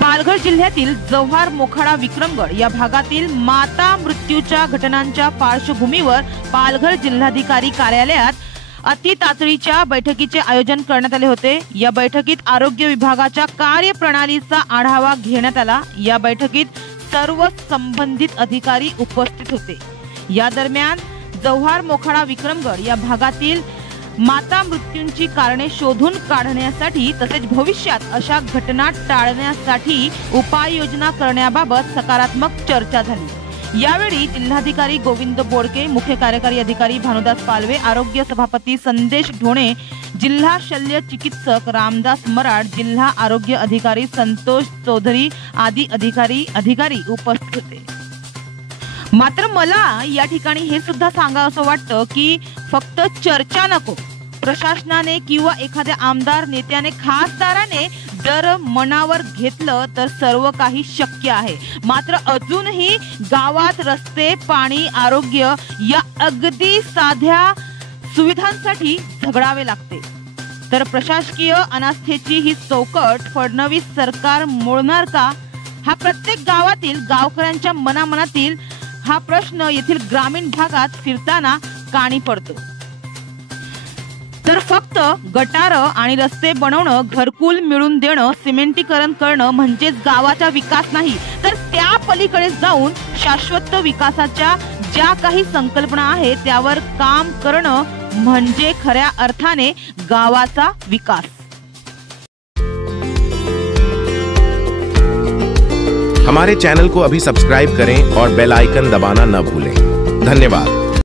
पालघर जिल्ह्यातील जव्हार मोखाडा विक्रमगड या भागातील माता मृत्यूच्या घटनांच्या पार्श्वभूमीवर पालघर जिल्हाधिकारी कार्यालयात अतितातडीच्या बैठकीचे आयोजन करण्यात आले होते। या बैठकीत आरोग्य विभागाच्या कार्यप्रणालीचा आढावा घेण्यात आला। या बैठकीत सर्व संबंधित अधिकारी उपस्थित होते। या दरम्यान जव्हार मोखाडा विक्रमगड या भागातील माता मृत्यूंची कारणे शोधून काढण्यासाठी तसेच भविष्यात अशा घटना टाळण्यासाठी उपाययोजना करण्याबाबत सकारात्मक चर्चा झाली। यावेळी जिल्हाधिकारी गोविंद बोडके, मुख्य कार्यकारी अधिकारी भानुदास पालवे, आरोग्य सभापती संदेश ढोणे, जिल्हा शल्य चिकित्सक रामदास मराड, जिल्हा आरोग्य अधिकारी संतोष चौधरी आदी अधिकारी उपस्थित होते। मात्र मला या ठिकाणी हे सुद्धा सांगावं वाटतं की फक्त चर्चा नको, प्रशासनाने किंवा एखाद्या आमदार नेत्याने खासदाराने जर मनावर घेतलं तर सर्व काही शक्य आहे। मात्र अजूनही गावात रस्ते, पाणी, आरोग्य या अगदी साध्या सुविधांसाठी झगडावे लागते। तर प्रशासकीय अनास्थेची ही चौकट फडणवीस सरकार मोडणार का? हा प्रत्येक गावातील गावकऱ्यांच्या मनामनातील हा प्रश्न येथील ग्रामीण भागात फिरताना कानी पडतो। तर फक्त गटार आणि रस्ते बनवणं, घरकुल मिळून देणं, सिमेंटीकरण करणं म्हणजेच गावाचा विकास नाही, तर त्या पलीकडे जाऊन शाश्वत विकासाच्या ज्या काही संकल्पना आहेत त्यावर काम करणं म्हणजे खऱ्या अर्थाने गावाचा विकास। हमारे चैनल को अभी सब्सक्राइब करें और बेल आइकन दबाना न भूलें। धन्यवाद।